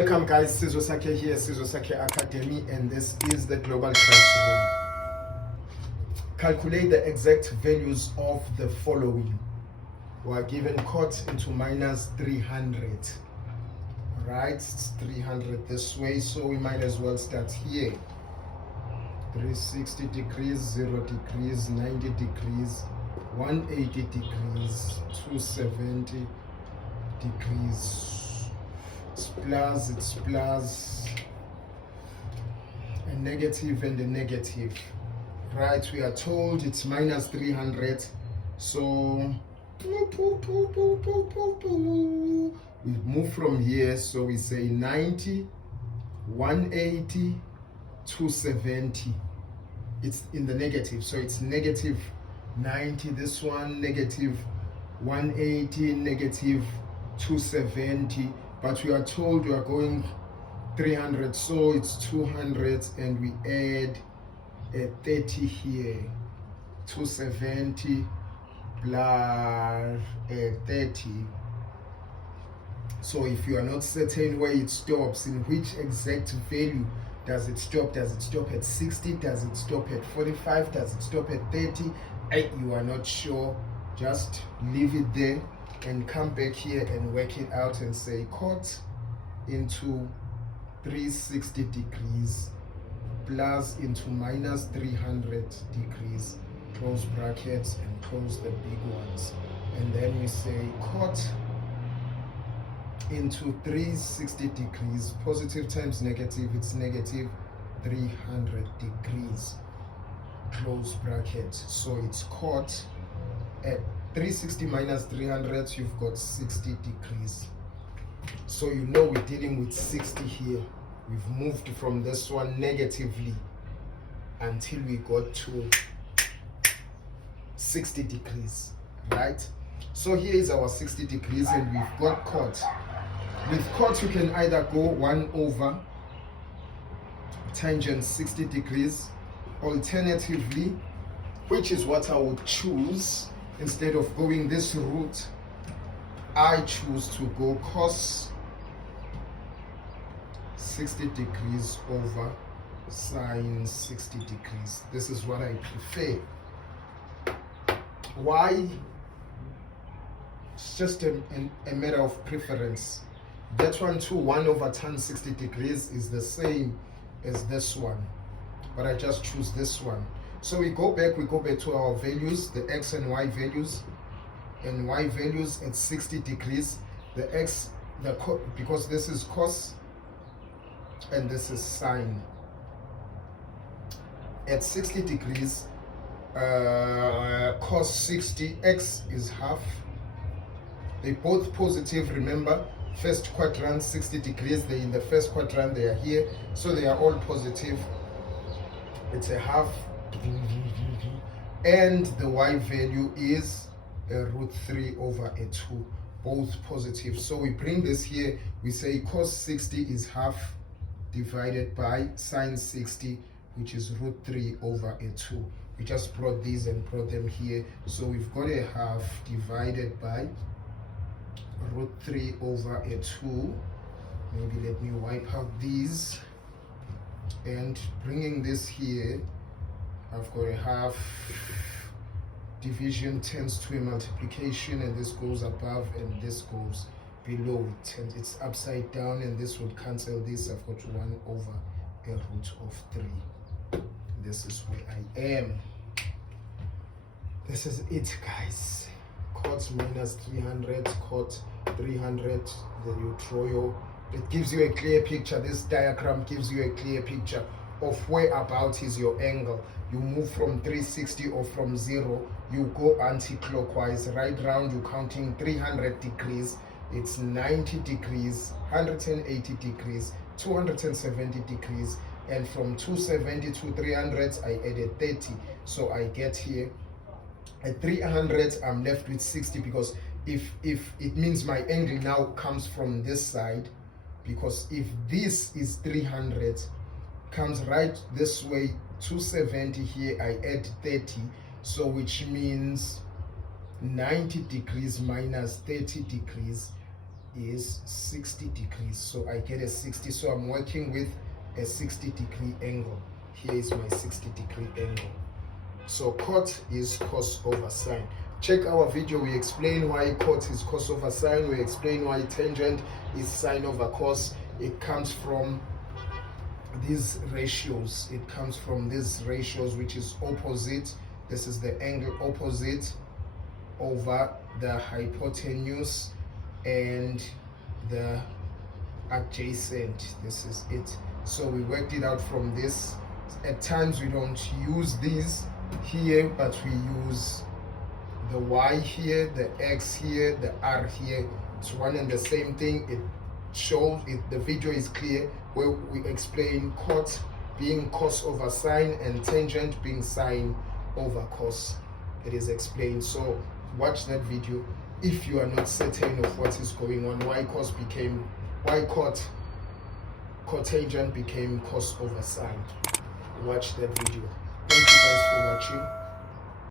Welcome guys, Sizwe Sakhe here, Sizwe Sakhe Academy, and this is the global classroom. Calculate the exact values of the following. We are given cot into minus 300. Right, it's 300 this way, so we might as well start here. 360 degrees, 0 degrees, 90 degrees, 180 degrees, 270 degrees. It's plus, a negative and a negative. Right, we are told it's minus 300, so we move from here, so we say 90, 180, 270. It's in the negative, so it's negative 90, this one, negative 180, negative 270. But we are told we are going 300, so it's 200, and we add a 30 here. 270 plus a 30. So if you are not certain where it stops, in which exact value does it stop? Does it stop at 60? Does it stop at 45? Does it stop at 30? You are not sure, just leave it there and come back here and work it out and say cot into 360 degrees plus into minus 300 degrees, close brackets and close the big ones, and then we say cot into 360 degrees, positive times negative, it's negative 300 degrees, close bracket. So it's cot at 360 minus 300, you've got 60 degrees. So you know we're dealing with 60 here. We've moved from this one negatively until we got to 60 degrees, right? So here is our 60 degrees, and we've got cot. With cot, you can either go 1 over tangent 60 degrees. Alternatively, which is what I would choose, instead of going this route, I choose to go cos 60 degrees over sine 60 degrees. This is what I prefer. Why? It's just a matter of preference. That one too, 1 over tan 60 degrees is the same as this one, but I just choose this one. So we go back to our values, the x and y values, and y values at 60 degrees. The x, because this is cos and this is sine. At 60 degrees, cos 60, x is half. They both positive, remember, first quadrant 60 degrees, they're in the first quadrant, they are here, so they are all positive. It's a half. And the y value is a root 3 over a 2, both positive. So we bring this here, we say cos 60 is half divided by sine 60, which is root 3 over a 2. We just brought these and brought them here, so we've got a half divided by root 3 over a 2. Maybe let me wipe out these, and bringing this here, I've got a half. Division tends to a multiplication, and this goes above and this goes below. It's upside down, and this would cancel this. I've got 1 over a root of 3. This is where I am. This is it, guys. Cot minus 300, cot 300. Then you draw your, it gives you a clear picture. This diagram gives you a clear picture of where about is your angle. You move from 360 or from 0, you go anti-clockwise, right round, you're counting 300 degrees, it's 90 degrees, 180 degrees, 270 degrees, and from 270 to 300, I added 30. So I get here, at 300, I'm left with 60, because if it means my angle now comes from this side, because if this is 300, comes right this way, 270 here, I add 30, so which means 90 degrees minus 30 degrees is 60 degrees. So I get a 60. So I'm working with a 60-degree angle. Here is my 60-degree angle. So cot is cos over sine. Check our video, we explain why cot is cos over sine, we explain why tangent is sine over cos. It comes from these ratios. It comes from these ratios, which is opposite. This is the angle opposite over the hypotenuse and the adjacent. This is it. So we worked it out from this. At times we don't use these here, but we use the y here, the x here, the r here. It's one and the same thing. It shows it, the video is clear where we explain cot being cos over sine and tangent being sine over cos. It is explained. So watch that video if you are not certain of what is going on, why cotangent became cos over sine. Watch that video. Thank you guys for watching.